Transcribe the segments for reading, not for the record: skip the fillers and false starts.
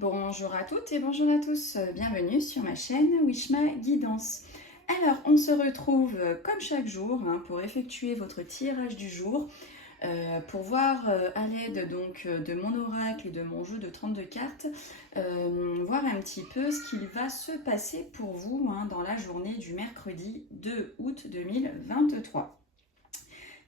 Bonjour à toutes et bonjour à tous, bienvenue sur ma chaîne Wishma Guidance. Alors, on se retrouve comme chaque jour pour effectuer votre tirage du jour, pour voir à l'aide donc de mon oracle et de mon jeu de 32 cartes, voir un petit peu ce qu'il va se passer pour vous dans la journée du mercredi 2 août 2023.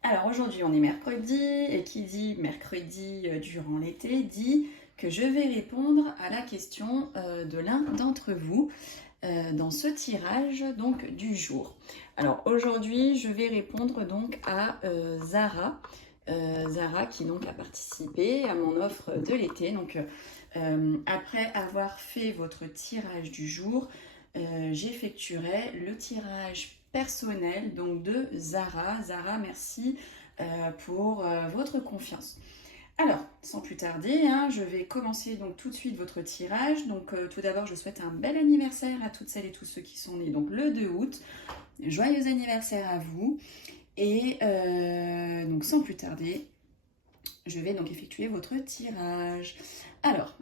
Alors aujourd'hui on est mercredi et qui dit mercredi durant l'été dit que je vais répondre à la question de l'un d'entre vous dans ce tirage donc du jour. Alors aujourd'hui je vais répondre donc à Zara. Zara qui donc a participé à mon offre de l'été. Donc après avoir fait votre tirage du jour, j'effectuerai le tirage personnel donc de Zara. Zara, merci pour votre confiance. Alors, sans plus tarder, je vais commencer donc tout de suite votre tirage. Donc tout d'abord, je souhaite un bel anniversaire à toutes celles et tous ceux qui sont nés donc le 2 août. Joyeux anniversaire à vous. Et donc sans plus tarder, je vais donc effectuer votre tirage. Alors,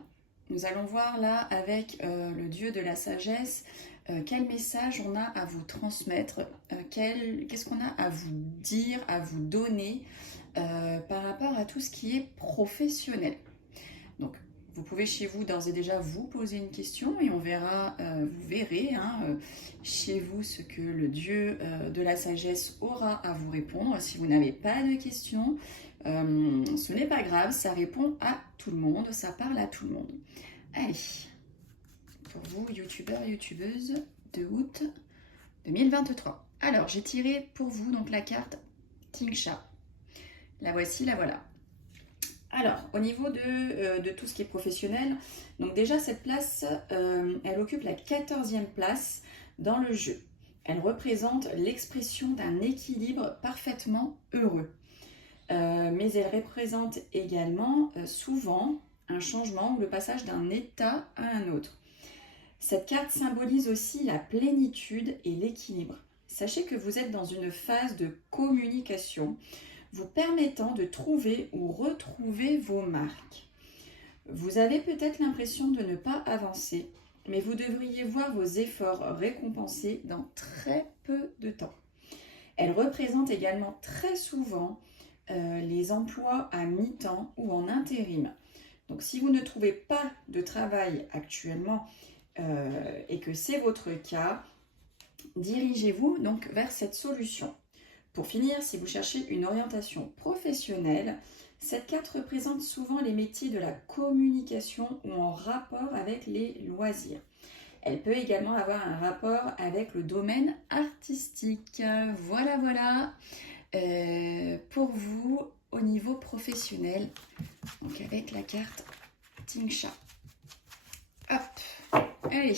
nous allons voir là avec le dieu de la sagesse quel message on a à vous transmettre, qu'est-ce qu'on a à vous dire, à vous donner par rapport à tout ce qui est professionnel. Donc, vous pouvez chez vous d'ores et déjà vous poser une question et on verra, vous verrez chez vous ce que le dieu de la sagesse aura à vous répondre. Si vous n'avez pas de questions, ce n'est pas grave, ça répond à tout le monde, ça parle à tout le monde. Allez, pour vous, youtubeurs et youtubeuses, 2 août 2023. Alors, j'ai tiré pour vous donc la carte Tingsha. La voici, la voilà. Alors, au niveau de tout ce qui est professionnel, donc déjà cette place, elle occupe la 14e place dans le jeu. Elle représente l'expression d'un équilibre parfaitement heureux. Mais elle représente également souvent un changement ou le passage d'un état à un autre. Cette carte symbolise aussi la plénitude et l'équilibre. Sachez que vous êtes dans une phase de communication vous permettant de trouver ou retrouver vos marques. Vous avez peut-être l'impression de ne pas avancer, mais vous devriez voir vos efforts récompensés dans très peu de temps. Elle représente également très souvent les emplois à mi-temps ou en intérim. Donc si vous ne trouvez pas de travail actuellement et que c'est votre cas, dirigez-vous donc vers cette solution. Pour finir, si vous cherchez une orientation professionnelle, cette carte représente souvent les métiers de la communication ou en rapport avec les loisirs. Elle peut également avoir un rapport avec le domaine artistique. Voilà, voilà. Pour vous au niveau professionnel, donc avec la carte Tingsha. Hop, allez,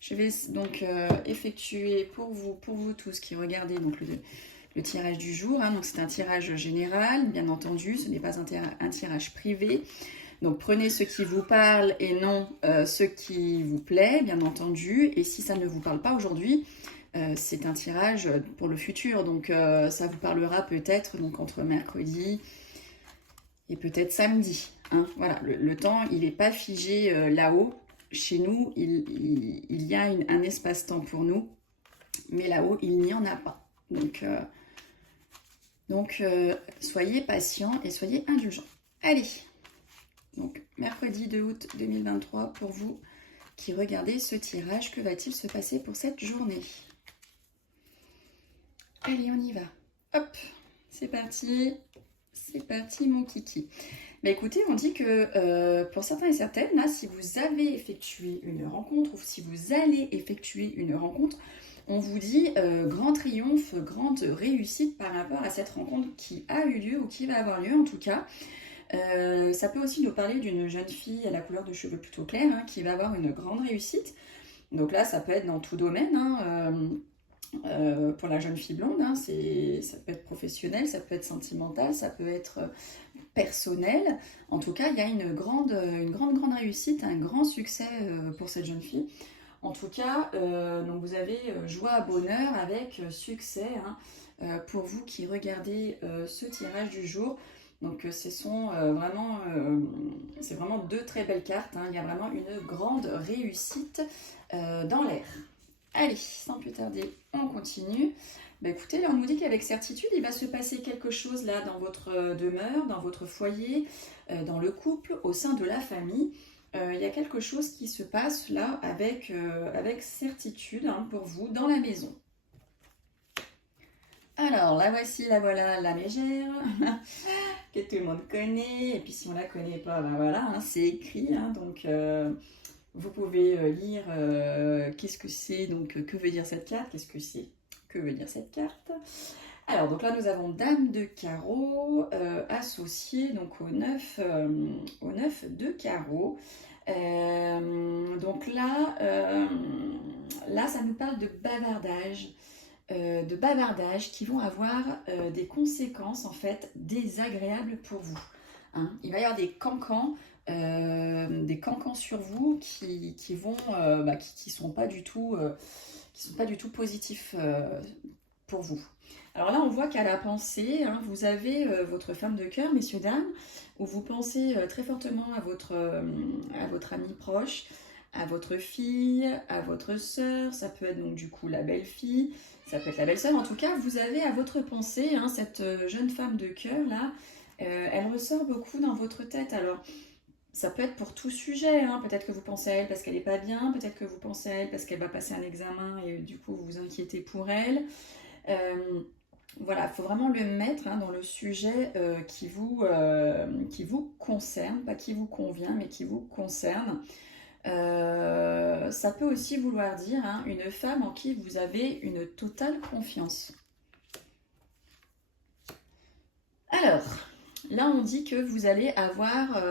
je vais donc effectuer pour vous tous qui regardez donc le tirage du jour. Donc c'est un tirage général, bien entendu, ce n'est pas un tirage privé. Donc prenez ce qui vous parle et non ce qui vous plaît, bien entendu. Et si ça ne vous parle pas aujourd'hui, c'est un tirage pour le futur, donc ça vous parlera peut-être donc entre mercredi et peut-être samedi. Voilà, le temps, il n'est pas figé là-haut. Chez nous, il y a un espace-temps pour nous, mais là-haut, il n'y en a pas. Donc soyez patients et soyez indulgents. Allez, donc mercredi 2 août 2023 pour vous qui regardez ce tirage, que va-t-il se passer pour cette journée ? Allez, on y va. Hop, c'est parti mon kiki. Bah écoutez, on dit que pour certains et certaines, là, si vous avez effectué une rencontre ou si vous allez effectuer une rencontre, on vous dit grand triomphe, grande réussite par rapport à cette rencontre qui a eu lieu ou qui va avoir lieu en tout cas. Ça peut aussi nous parler d'une jeune fille à la couleur de cheveux plutôt claire qui va avoir une grande réussite. Donc là, ça peut être dans tout domaine. Pour la jeune fille blonde, ça peut être professionnel, ça peut être sentimental, ça peut être personnel. En tout cas, il y a une grande réussite, un grand succès pour cette jeune fille. En tout cas, donc vous avez joie, bonheur avec succès pour vous qui regardez ce tirage du jour. Donc ce sont c'est vraiment deux très belles cartes, hein. Il y a vraiment une grande réussite dans l'air. Allez, sans plus tarder, on continue. Bah, écoutez, là on nous dit qu'avec certitude, il va se passer quelque chose là dans votre demeure, dans votre foyer, dans le couple, au sein de la famille. Il y a quelque chose qui se passe là avec certitude, hein, pour vous dans la maison. Alors, la voici, la voilà, la mégère, que tout le monde connaît. Et puis si on la connaît pas, ben voilà, hein, c'est écrit. Hein, donc, vous pouvez lire qu'est-ce que c'est, donc que veut dire cette carte, qu'est-ce que c'est, que veut dire cette carte. Alors, donc là, nous avons Dame de carreau associée donc au 9 de carreau. Donc là, ça nous parle de bavardages qui vont avoir des conséquences en fait désagréables pour vous. Hein. Il va y avoir des cancans sur vous qui vont qui sont pas du tout positifs pour vous. Alors là, on voit qu'à la pensée, hein, vous avez votre femme de cœur, messieurs dames, où vous pensez très fortement à votre ami proche, à votre fille, à votre sœur, ça peut être donc du coup la belle-fille, ça peut être la belle-sœur. En tout cas, vous avez à votre pensée, hein, cette jeune femme de cœur là, elle ressort beaucoup dans votre tête. Alors, ça peut être pour tout sujet, hein. Peut-être que vous pensez à elle parce qu'elle n'est pas bien, peut-être que vous pensez à elle parce qu'elle va passer un examen et du coup vous vous inquiétez pour elle. Voilà, il faut vraiment le mettre, hein, dans le sujet qui vous concerne, pas qui vous convient, mais qui vous concerne. Ça peut aussi vouloir dire, hein, une femme en qui vous avez une totale confiance. Alors, là on dit que vous allez avoir,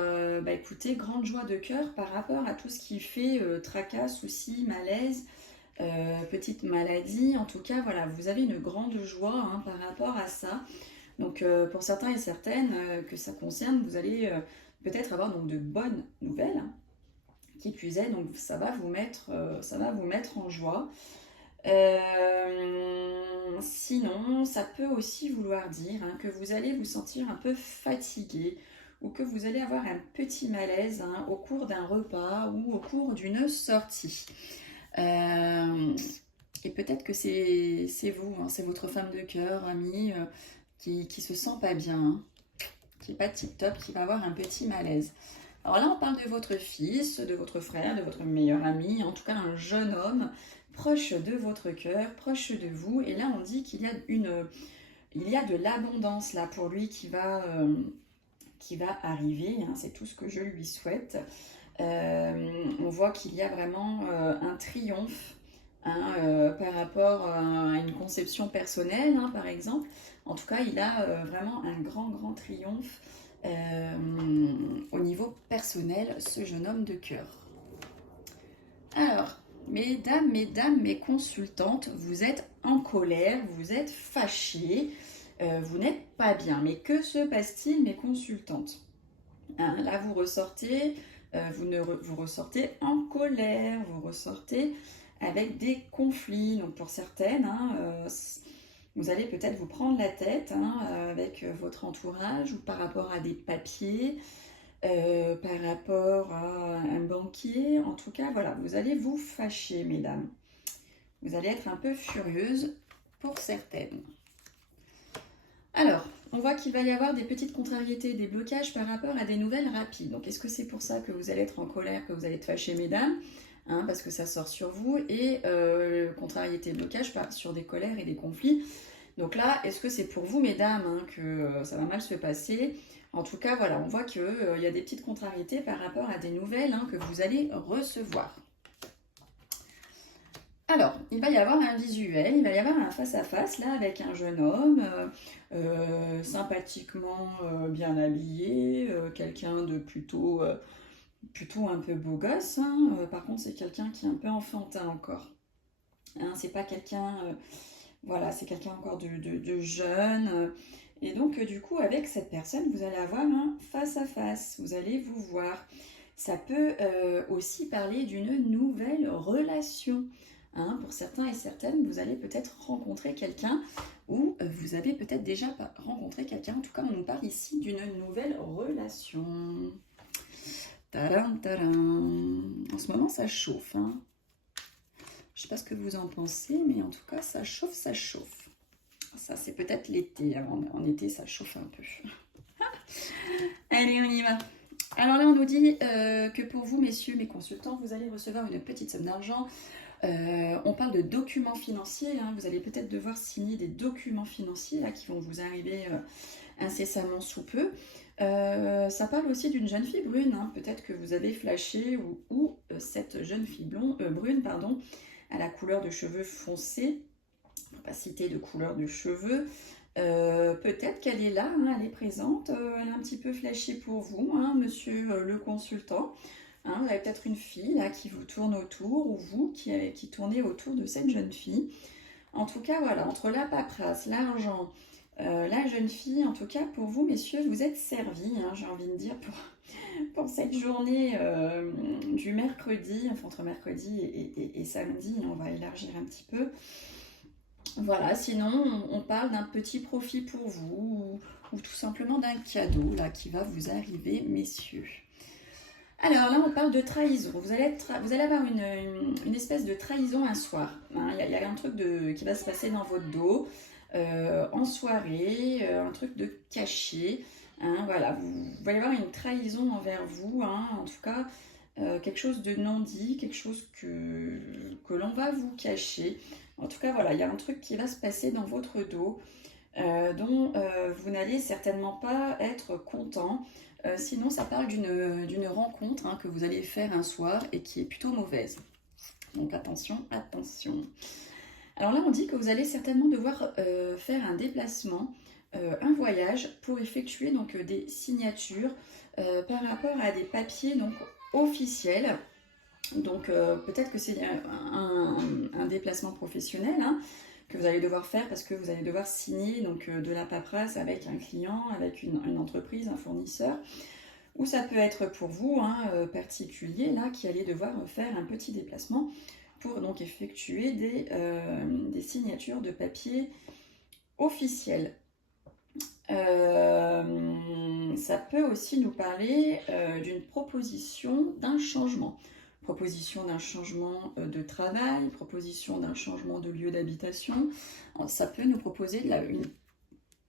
écoutez, grande joie de cœur par rapport à tout ce qui fait tracas, soucis, malaise, petite maladie. En tout cas, voilà, vous avez une grande joie, hein, par rapport à ça. Donc pour certains et certaines que ça concerne, vous allez peut-être avoir donc de bonnes nouvelles, hein. Qui plus est, donc ça va vous mettre en joie. Sinon, ça peut aussi vouloir dire, hein, que vous allez vous sentir un peu fatigué ou que vous allez avoir un petit malaise, hein, au cours d'un repas ou au cours d'une sortie. Et peut-être que c'est vous, hein, c'est votre femme de cœur, amie, qui se sent pas bien, hein, qui n'est pas tip-top, qui va avoir un petit malaise. Alors là, on parle de votre fils, de votre frère, de votre meilleur ami, en tout cas un jeune homme proche de votre cœur, proche de vous. Et là, on dit qu'il y a de l'abondance là pour lui qui va arriver, hein, c'est tout ce que je lui souhaite. On voit qu'il y a vraiment un triomphe, hein, par rapport à une conception personnelle, hein, par exemple. En tout cas, il a vraiment un grand triomphe au niveau personnel, ce jeune homme de cœur. Alors, mesdames, mes consultantes, vous êtes en colère, vous êtes fâchées, vous n'êtes pas bien. Mais que se passe-t-il, mes consultantes? Hein, là, vous ressortez, vous ressortez en colère, vous ressortez avec des conflits. Donc pour certaines, hein, vous allez peut-être vous prendre la tête, hein, avec votre entourage ou par rapport à des papiers, par rapport à un banquier. En tout cas, voilà, vous allez vous fâcher, mesdames. Vous allez être un peu furieuse pour certaines. Alors, on voit qu'il va y avoir des petites contrariétés, des blocages par rapport à des nouvelles rapides. Donc, est-ce que c'est pour ça que vous allez être en colère, que vous allez être fâchées, mesdames, hein, parce que ça sort sur vous, et contrariété, blocage sur des colères et des conflits. Donc là, est-ce que c'est pour vous, mesdames, hein, que ça va mal se passer? En tout cas, voilà, on voit qu'il y a des petites contrariétés par rapport à des nouvelles, hein, que vous allez recevoir. Alors, il va y avoir un visuel, il va y avoir un face-à-face là avec un jeune homme, sympathiquement bien habillé, quelqu'un de plutôt un peu beau gosse, hein. Par contre, c'est quelqu'un qui est un peu enfantin encore. Hein, c'est pas quelqu'un, voilà, c'est quelqu'un encore de jeune. Et donc, du coup, avec cette personne, vous allez avoir un face-à-face, vous allez vous voir. Ça peut aussi parler d'une nouvelle relation. Hein, pour certains et certaines, vous allez peut-être rencontrer quelqu'un ou vous avez peut-être déjà rencontré quelqu'un. En tout cas, on nous parle ici d'une nouvelle relation. Tadam, tadam. En ce moment, ça chauffe. Hein. Je ne sais pas ce que vous en pensez, mais en tout cas, ça chauffe, ça chauffe. Ça, c'est peut-être l'été. Hein. En été, ça chauffe un peu. Allez, on y va. Alors là, on nous dit que pour vous, messieurs, mes consultants, vous allez recevoir une petite somme d'argent. On parle de documents financiers. Hein. Vous allez peut-être devoir signer des documents financiers là, qui vont vous arriver incessamment sous peu. Ça parle aussi d'une jeune fille brune. Hein. Peut-être que vous avez flashé ou cette jeune fille brune, pardon, à la couleur de cheveux foncés. On ne va pas citer de couleur de cheveux. Peut-être qu'elle est là, hein, elle est présente, elle est un petit peu flashée pour vous, hein, monsieur le consultant. Hein, vous avez peut-être une fille là, qui vous tourne autour, ou vous qui tournez autour de cette jeune fille. En tout cas, voilà, entre la paperasse, l'argent, la jeune fille, en tout cas, pour vous, messieurs, vous êtes servis, hein, j'ai envie de dire, pour cette journée du mercredi, enfin entre mercredi et samedi, on va élargir un petit peu. Voilà, sinon on parle d'un petit profit pour vous ou tout simplement d'un cadeau là qui va vous arriver, messieurs. Alors là, on parle de trahison. Vous allez avoir une espèce de trahison un soir. Hein. Il y a un truc qui va se passer dans votre dos en soirée, un truc de caché. Hein, voilà, il va y avoir une trahison envers vous. Hein, en tout cas, quelque chose de non dit, quelque chose que l'on va vous cacher. En tout cas, voilà, il y a un truc qui va se passer dans votre dos dont vous n'allez certainement pas être content. Sinon, ça parle d'une rencontre hein, que vous allez faire un soir et qui est plutôt mauvaise. Donc attention, attention. Alors là, on dit que vous allez certainement devoir faire un déplacement, un voyage pour effectuer donc, des signatures par rapport à des papiers donc, officiels. Donc peut-être que c'est un déplacement professionnel hein, que vous allez devoir faire parce que vous allez devoir signer donc, de la paperasse avec un client, avec une entreprise, un fournisseur. Ou ça peut être pour vous, hein, particulier, là, qui allez devoir faire un petit déplacement pour donc effectuer des signatures de papier officielles. Ça peut aussi nous parler d'une proposition d'un changement. Proposition d'un changement de travail, proposition d'un changement de lieu d'habitation. Ça peut nous proposer,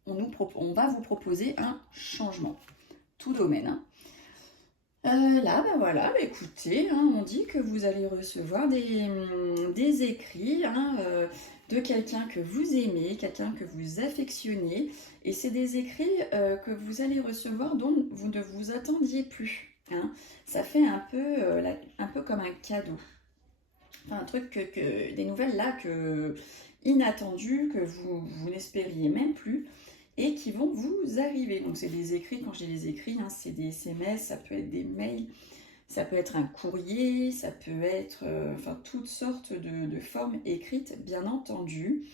on va vous proposer un changement, tout domaine. Hein. Là, ben voilà, écoutez, hein, on dit que vous allez recevoir des écrits hein, de quelqu'un que vous aimez, quelqu'un que vous affectionnez, et c'est des écrits que vous allez recevoir dont vous ne vous attendiez plus. Hein. Ça fait un peu comme un cadeau. Enfin, un truc des nouvelles là inattendues que vous n'espériez même plus et qui vont vous arriver. Donc c'est des écrits, quand je dis les écrits, hein, c'est des SMS, ça peut être des mails, ça peut être un courrier, ça peut être enfin toutes sortes de formes écrites, bien entendu.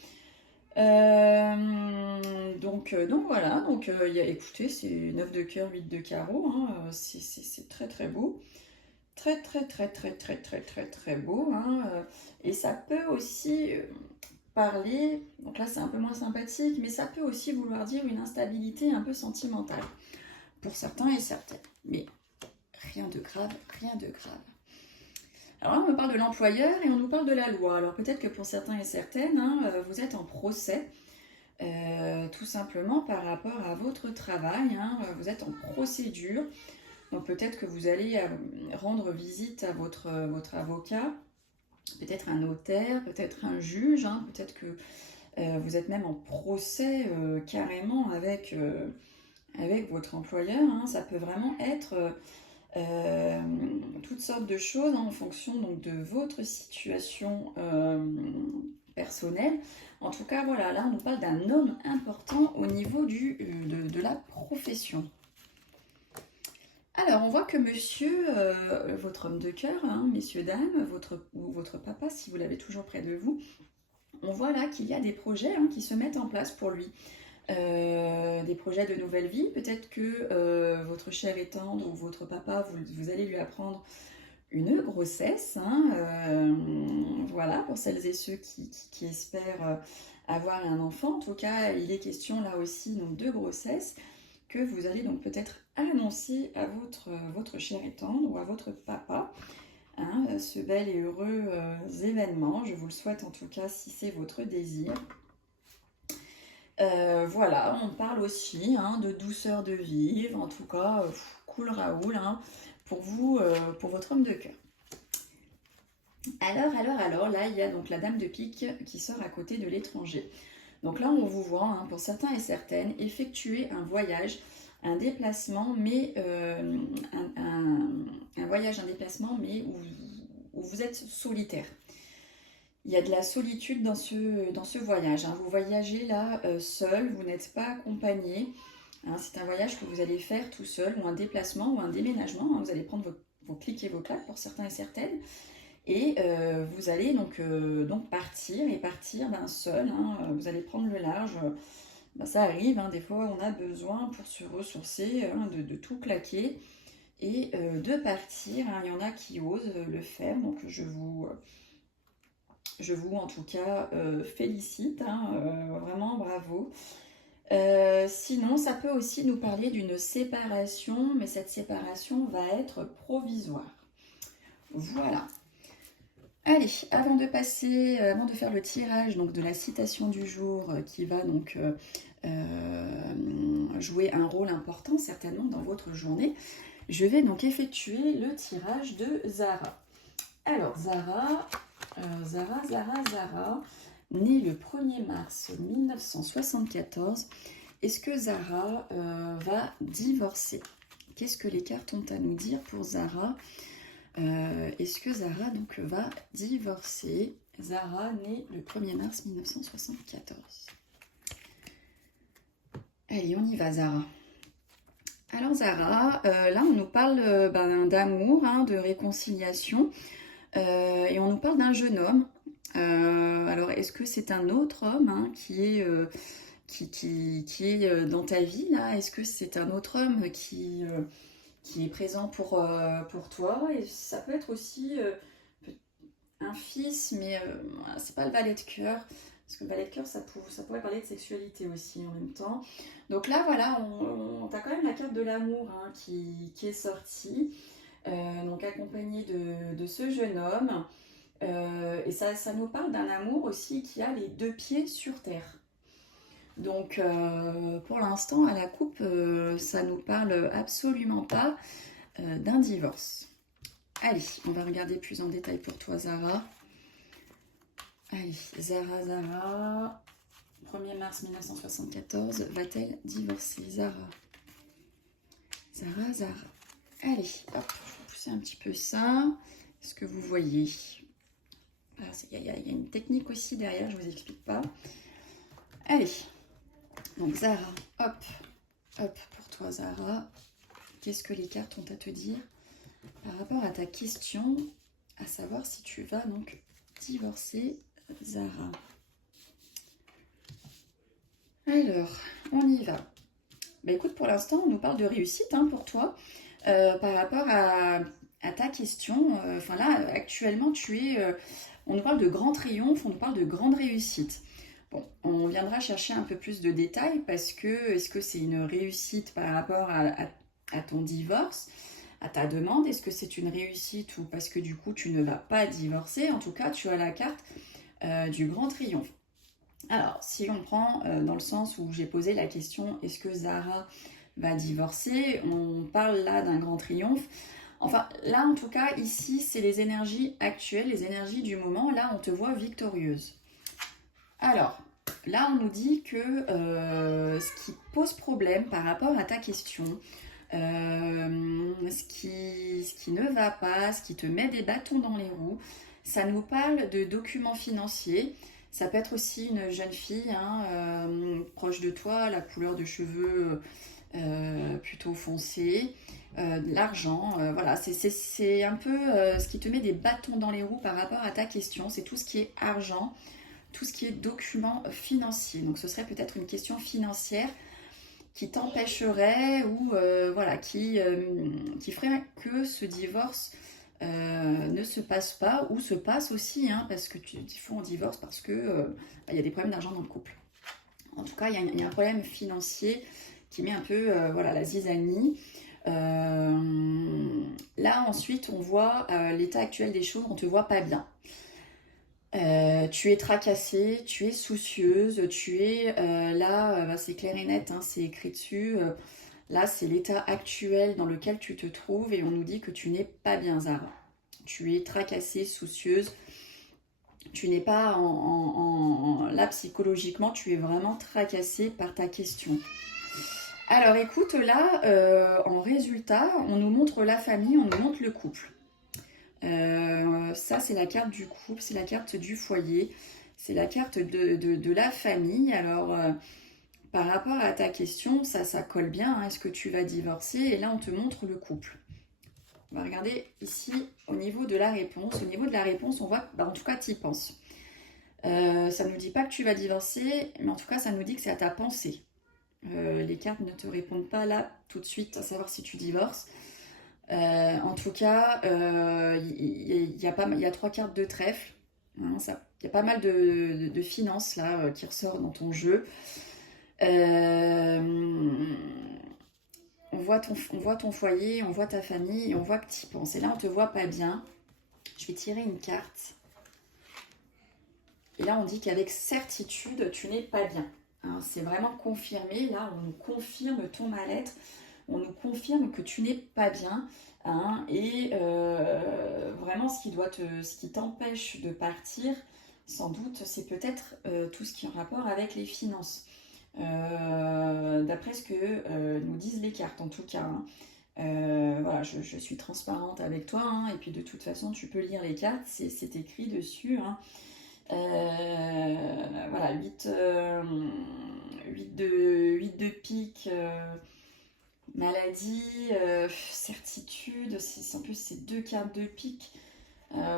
Donc voilà, donc écoutez, c'est 9 de cœur, 8 de carreau, hein, c'est très très beau. Très beau. Hein, et ça peut aussi parler, donc là c'est un peu moins sympathique, mais ça peut aussi vouloir dire une instabilité un peu sentimentale. Pour certains et certaines. Mais rien de grave, rien de grave. Alors là, on me parle de l'employeur et on nous parle de la loi. Alors peut-être que pour certains et certaines, hein, vous êtes en procès, tout simplement par rapport à votre travail. Hein, vous êtes en procédure. Donc peut-être que vous allez rendre visite à votre avocat, peut-être un notaire, peut-être un juge, hein, peut-être que vous êtes même en procès carrément avec votre employeur. Hein. Ça peut vraiment être toutes sortes de choses hein, en fonction donc, de votre situation personnelle. En tout cas, voilà, là on nous parle d'un homme important au niveau de la profession. Alors, on voit que monsieur, votre homme de cœur, hein, messieurs, dames, votre papa, si vous l'avez toujours près de vous, on voit là qu'il y a des projets hein, qui se mettent en place pour lui. Des projets de nouvelle vie, peut-être que votre cher et tendre ou votre papa, vous allez lui apprendre une grossesse, hein, voilà, pour celles et ceux qui espèrent avoir un enfant. En tout cas, il est question là aussi donc, de grossesse que vous allez donc peut-être annoncer à votre cher et tendre ou à votre papa, hein, ce bel et heureux événement. Je vous le souhaite en tout cas si c'est votre désir. Voilà, on parle aussi hein, de douceur de vivre, en tout cas, cool Raoul, hein, pour vous, pour votre homme de cœur. Alors, là, il y a donc la dame de pique qui sort à côté de l'étranger. Donc là, on vous voit, hein, pour certains et certaines, effectuer un voyage, un déplacement, mais un voyage, un déplacement, mais où vous êtes solitaire. Il y a de la solitude dans ce voyage, hein. Vous voyagez là seul, vous n'êtes pas accompagné. Hein, c'est un voyage que vous allez faire tout seul, ou un déplacement, ou un déménagement. Hein. Vous allez prendre vos clics et vos claques pour certains et certaines. Et vous allez donc partir, et partir seul. Hein. Vous allez prendre le large. Ça arrive, hein, des fois on a besoin pour se ressourcer, hein, de tout claquer et de partir. Hein. Il y en a qui osent le faire, donc je vous en tout cas félicite, hein, vraiment bravo. Sinon, ça peut aussi nous parler d'une séparation, mais cette séparation va être provisoire. Voilà. Allez, avant de faire le tirage donc, de la citation du jour qui va donc jouer un rôle important certainement dans votre journée, je vais donc effectuer le tirage de Zara. Alors, Zara, née le 1er mars 1974, est-ce que Zara va divorcer? Qu'est-ce que les cartes ont à nous dire pour Zara? Est-ce que Zara donc va divorcer? Zara, née le 1er mars 1974. Allez, on y va Zara. Alors Zara, là on nous parle d'amour, hein, de réconciliation, et on nous parle d'un jeune homme. Alors est-ce que c'est un autre homme hein, qui est dans ta vie là? Est-ce que c'est un autre homme qui est présent pour toi? Et ça peut être aussi un fils, mais c'est pas le valet de cœur. Parce que le valet de cœur, ça pourrait parler de sexualité aussi en même temps. Donc là, voilà, on a quand même la carte de l'amour hein, qui est sortie. Donc accompagné de ce jeune homme. Et ça nous parle d'un amour aussi qui a les deux pieds sur terre. Donc pour l'instant, à la coupe, ça nous parle absolument pas d'un divorce. Allez, on va regarder plus en détail pour toi, Zara. Allez, Zara, 1er mars 1974, va-t-elle divorcer? Zara. Allez, hop, je vais pousser un petit peu ça. Est-ce que vous voyez? Il y a une technique aussi derrière, je ne vous explique pas. Allez, donc Zara, hop, pour toi Zara. Qu'est-ce que les cartes ont à te dire par rapport à ta question, à savoir si tu vas donc divorcer Zara? Alors, on y va. Écoute, pour l'instant, on nous parle de réussite hein, pour toi. Par rapport à ta question, là, actuellement, on nous parle de grand triomphe, on nous parle de grande réussite. Bon, on viendra chercher un peu plus de détails parce que, est-ce que c'est une réussite par rapport à ton divorce, à ta demande? Est-ce que c'est une réussite ou parce que du coup, tu ne vas pas divorcer? En tout cas, tu as la carte du grand triomphe. Alors, si on prend dans le sens où j'ai posé la question, est-ce que Zara va divorcer? On parle là d'un grand triomphe. Enfin, là, en tout cas, ici, c'est les énergies actuelles, les énergies du moment. Là, on te voit victorieuse. Alors, là, on nous dit que ce qui pose problème par rapport à ta question, ce qui ne va pas, ce qui te met des bâtons dans les roues, ça nous parle de documents financiers. Ça peut être aussi une jeune fille hein, proche de toi, la couleur de cheveux plutôt foncée, de l'argent. Voilà, c'est un peu ce qui te met des bâtons dans les roues par rapport à ta question. C'est tout ce qui est argent, tout ce qui est documents financiers. Donc ce serait peut-être une question financière qui t'empêcherait ou voilà, qui ferait que ce divorce ne se passe pas ou se passe aussi, hein, parce que des fois on divorce parce que il y a des problèmes d'argent dans le couple. En tout cas, il y a un problème financier qui met un peu voilà, la zizanie. Là, ensuite, on voit l'état actuel des choses, on te voit pas bien. Tu es tracassée, tu es soucieuse, tu es là, bah, c'est clair et net, hein, c'est écrit dessus. Là, c'est l'état actuel dans lequel tu te trouves et on nous dit que tu n'es pas bien, Zara. Tu es tracassée, soucieuse. Tu n'es pas là psychologiquement, tu es vraiment tracassée par ta question. Alors écoute, là, en résultat, on nous montre la famille, on nous montre le couple. Ça, c'est la carte du couple, c'est la carte du foyer, c'est la carte de la famille. Alors, par rapport à ta question, ça colle bien. Hein, est-ce que tu vas divorcer? Et là, on te montre le couple. On va regarder ici au niveau de la réponse. Au niveau de la réponse, on voit, bah, en tout cas, tu y penses. Ça ne nous dit pas que tu vas divorcer, mais en tout cas, ça nous dit que c'est à ta pensée. Les cartes ne te répondent pas là tout de suite à savoir si tu divorces. En tout cas, il y a 3 cartes de trèfle. Hein, il y a pas mal de finances là qui ressortent dans ton jeu. On voit ton foyer, on voit ta famille, et on voit que tu y penses. Et là, on te voit pas bien. Je vais tirer une carte. Et là, on dit qu'avec certitude, tu n'es pas bien. Hein, c'est vraiment confirmé. Là, on nous confirme ton mal-être. On nous confirme que tu n'es pas bien. Hein, et vraiment, ce qui t'empêche de partir, sans doute, c'est peut-être tout ce qui est en rapport avec les finances. D'après ce que nous disent les cartes, en tout cas. Hein. Voilà, je suis transparente avec toi. Hein, et puis, de toute façon, tu peux lire les cartes. C'est écrit dessus. Hein. Voilà, 8 de pique, maladie, certitude, en plus c'est 2 cartes de pique.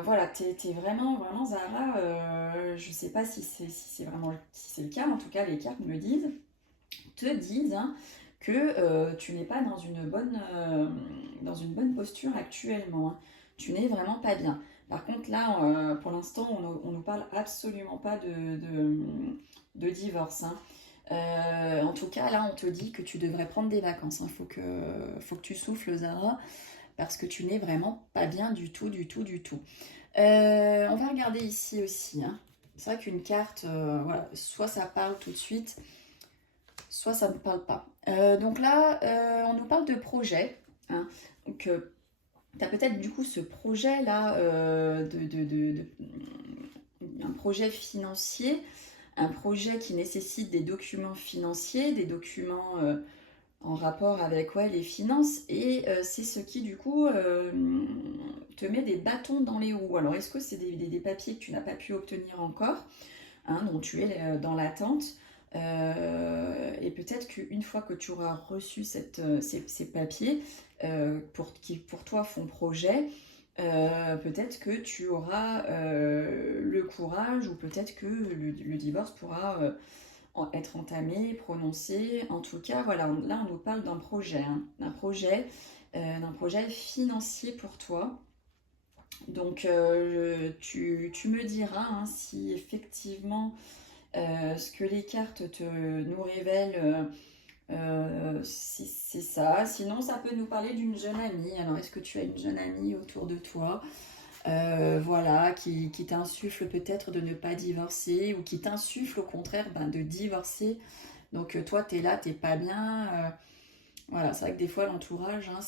Voilà, t'es vraiment, vraiment Zara, je sais pas si c'est vraiment si c'est le cas, en tout cas les cartes te disent hein, que tu n'es pas dans une bonne posture actuellement. Hein. Tu n'es vraiment pas bien. Par contre, là, pour l'instant, on nous parle absolument pas de divorce. Hein. En tout cas, là, on te dit que tu devrais prendre des vacances. Il faut que tu souffles, Zara, parce que tu n'es vraiment pas bien du tout, du tout, du tout. On va regarder ici aussi. Hein. C'est vrai qu'une carte, voilà, soit ça parle tout de suite, soit ça ne parle pas. Donc là, on nous parle de projet. Hein. Donc, tu as peut-être du coup ce projet-là, un projet financier, un projet qui nécessite des documents financiers, des documents en rapport avec les finances, et c'est ce qui du coup te met des bâtons dans les roues. Alors est-ce que c'est des papiers que tu n'as pas pu obtenir encore, hein, dont tu es dans l'attente, et peut-être qu'une fois que tu auras reçu ces papiers qui pour toi font projet, peut-être que tu auras le courage, ou peut-être que le divorce pourra être entamé, prononcé. En tout cas, voilà, là on nous parle d'un projet, hein, d'un projet financier pour toi. Donc tu me diras hein, si effectivement ce que les cartes nous révèlent, c'est ça. Sinon, ça peut nous parler d'une jeune amie. Alors, est-ce que tu as une jeune amie autour de toi voilà, qui t'insuffle peut-être de ne pas divorcer, ou qui t'insuffle au contraire de divorcer. Donc, toi, tu es là, tu n'es pas bien. Voilà, c'est vrai que des fois, l'entourage, hein,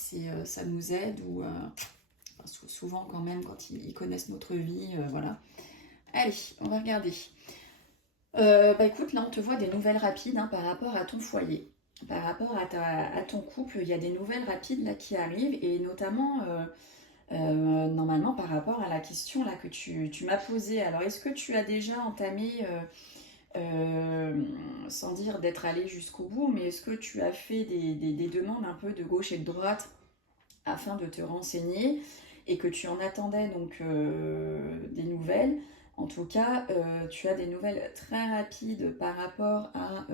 ça nous aide, ou souvent quand même, quand ils connaissent notre vie. Voilà. Allez, on va regarder. Écoute, là on te voit des nouvelles rapides hein, par rapport à ton foyer, par rapport à ton couple. Il y a des nouvelles rapides là qui arrivent, et notamment normalement par rapport à la question là que tu m'as posée. Alors est-ce que tu as déjà entamé, sans dire d'être allé jusqu'au bout, mais est-ce que tu as fait des demandes un peu de gauche et de droite afin de te renseigner, et que tu en attendais donc des nouvelles? En tout cas, tu as des nouvelles très rapides par rapport à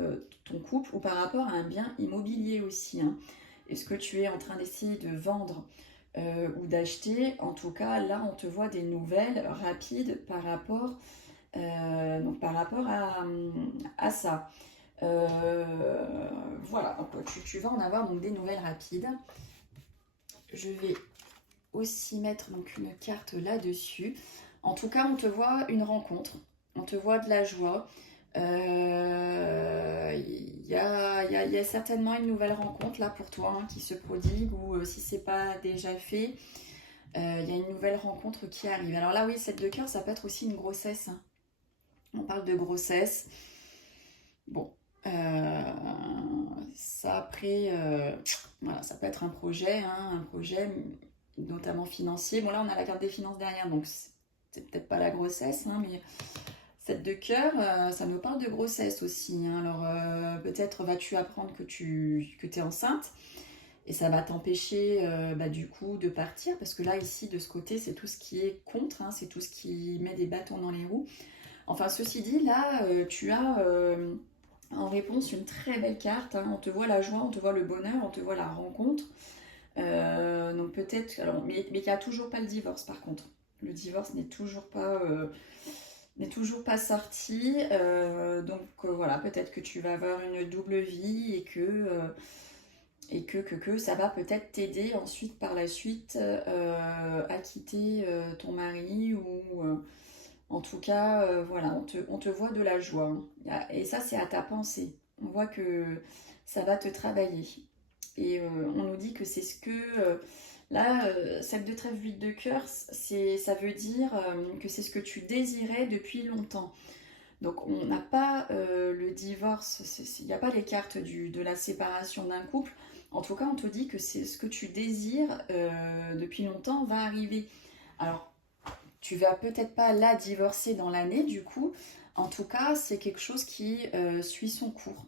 ton couple, ou par rapport à un bien immobilier aussi. Hein. Est-ce que tu es en train d'essayer de vendre ou d'acheter. En tout cas, là, on te voit des nouvelles rapides par rapport, à ça. Voilà, donc tu vas en avoir donc des nouvelles rapides. Je vais aussi mettre donc une carte là-dessus. En tout cas, on te voit une rencontre, on te voit de la joie. Il y a certainement une nouvelle rencontre là pour toi qui se prodigue, ou si c'est pas déjà fait, il y a une nouvelle rencontre qui arrive. Alors là, oui, 7 de cœur, ça peut être aussi une grossesse. On parle de grossesse. Bon, ça après, voilà, ça peut être un projet notamment financier. Bon là, on a la carte des finances derrière, donc c'est peut-être pas la grossesse, mais 7 de cœur, ça nous parle de grossesse aussi. Alors peut-être vas-tu apprendre que tu es enceinte, et ça va t'empêcher du coup de partir, parce que là ici de ce côté c'est tout ce qui est contre, c'est tout ce qui met des bâtons dans les roues. Enfin ceci dit, là tu as en réponse une très belle carte, on te voit la joie, on te voit le bonheur, on te voit la rencontre. Donc peut-être, mais il n'y a toujours pas le divorce par contre. Le divorce n'est toujours pas sorti. Donc voilà, peut-être que tu vas avoir une double vie, et que ça va peut-être t'aider ensuite par la suite à quitter ton mari, ou en tout cas voilà, on te voit de la joie. Et ça, c'est à ta pensée. On voit que ça va te travailler. Et on nous dit que c'est ce que... là, 7 de trèfle, 8 de cœur, ça veut dire que c'est ce que tu désirais depuis longtemps. Donc on n'a pas le divorce, il n'y a pas les cartes de la séparation d'un couple. En tout cas, on te dit que c'est ce que tu désires depuis longtemps va arriver. Alors, tu vas peut-être pas la divorcer dans l'année du coup. En tout cas, c'est quelque chose qui suit son cours.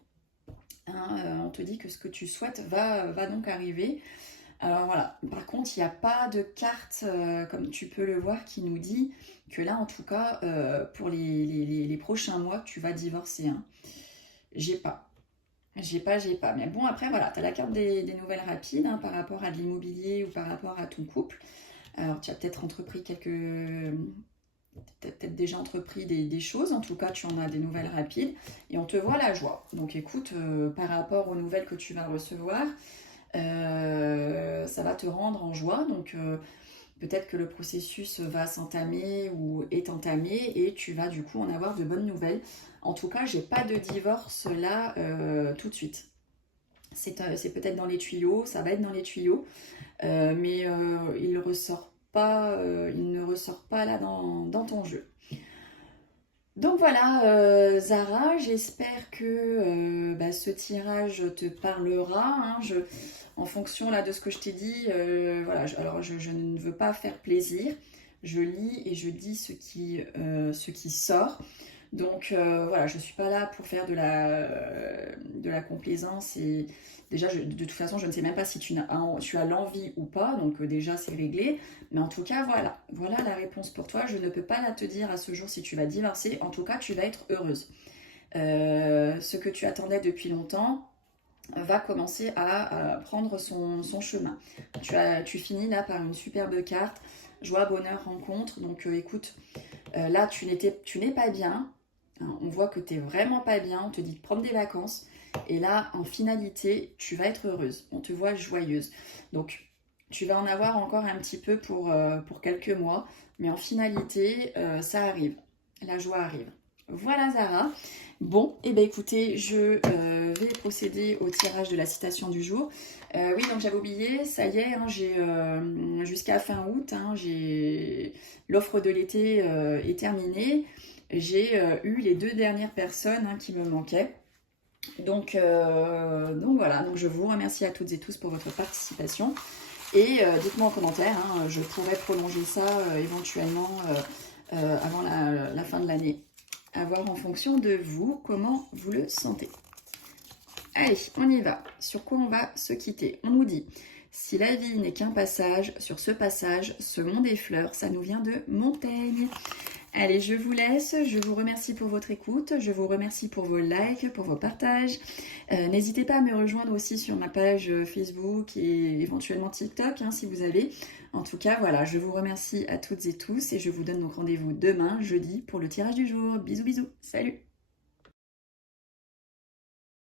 On te dit que ce que tu souhaites va donc arriver. Alors voilà, par contre, il n'y a pas de carte, comme tu peux le voir, qui nous dit que là, en tout cas, pour les prochains mois, tu vas divorcer. J'ai pas. Mais bon, après, voilà, tu as la carte des nouvelles rapides par rapport à de l'immobilier ou par rapport à ton couple. Alors, tu as peut-être entrepris peut-être déjà entrepris des choses. En tout cas, tu en as des nouvelles rapides. Et on te voit la joie. Donc, écoute, par rapport aux nouvelles que tu vas recevoir, ça va te rendre en joie. Donc, peut-être que le processus va s'entamer ou est entamé, et tu vas du coup en avoir de bonnes nouvelles. En tout cas, j'ai pas de divorce là tout de suite. C'est peut-être dans les tuyaux, ça va être dans les tuyaux, mais il ne ressort pas là dans ton jeu. Donc voilà, Zara, j'espère que ce tirage te parlera. En fonction là de ce que je t'ai dit, voilà, je ne veux pas faire plaisir. Je lis et je dis ce qui sort. Donc voilà, je ne suis pas là pour faire de la complaisance. Et déjà, de toute façon, je ne sais même pas si tu as l'envie ou pas. Donc déjà, c'est réglé. Mais en tout cas, voilà la réponse pour toi. Je ne peux pas la te dire à ce jour si tu vas divorcer. En tout cas, tu vas être heureuse. Ce que tu attendais depuis longtemps va commencer à prendre son chemin. Tu finis là par une superbe carte. Joie, bonheur, rencontre. Donc écoute, là, tu n'es pas bien. On voit que tu n'es vraiment pas bien. On te dit de prendre des vacances. Et là, en finalité, tu vas être heureuse. On te voit joyeuse. Donc, tu vas en avoir encore un petit peu pour quelques mois. Mais en finalité, ça arrive. La joie arrive. Voilà, Zara. Bon, et bien écoutez, je vais procéder au tirage de la citation du jour. Oui, donc j'avais oublié, ça y est, j'ai jusqu'à fin août, l'offre de l'été est terminée. J'ai eu les 2 dernières personnes qui me manquaient. Donc voilà, donc je vous remercie à toutes et tous pour votre participation. Et dites-moi en commentaire, je pourrais prolonger ça éventuellement avant la fin de l'année. À voir en fonction de vous, comment vous le sentez. Allez, on y va. Sur quoi on va se quitter? On nous dit, si la vie n'est qu'un passage, sur ce passage, ce monde est fleurs, ça nous vient de Montaigne. Allez, je vous laisse, je vous remercie pour votre écoute, je vous remercie pour vos likes, pour vos partages. N'hésitez pas à me rejoindre aussi sur ma page Facebook et éventuellement TikTok si vous avez. En tout cas, voilà, je vous remercie à toutes et tous et je vous donne donc rendez-vous demain, jeudi, pour le tirage du jour. Bisous bisous, salut!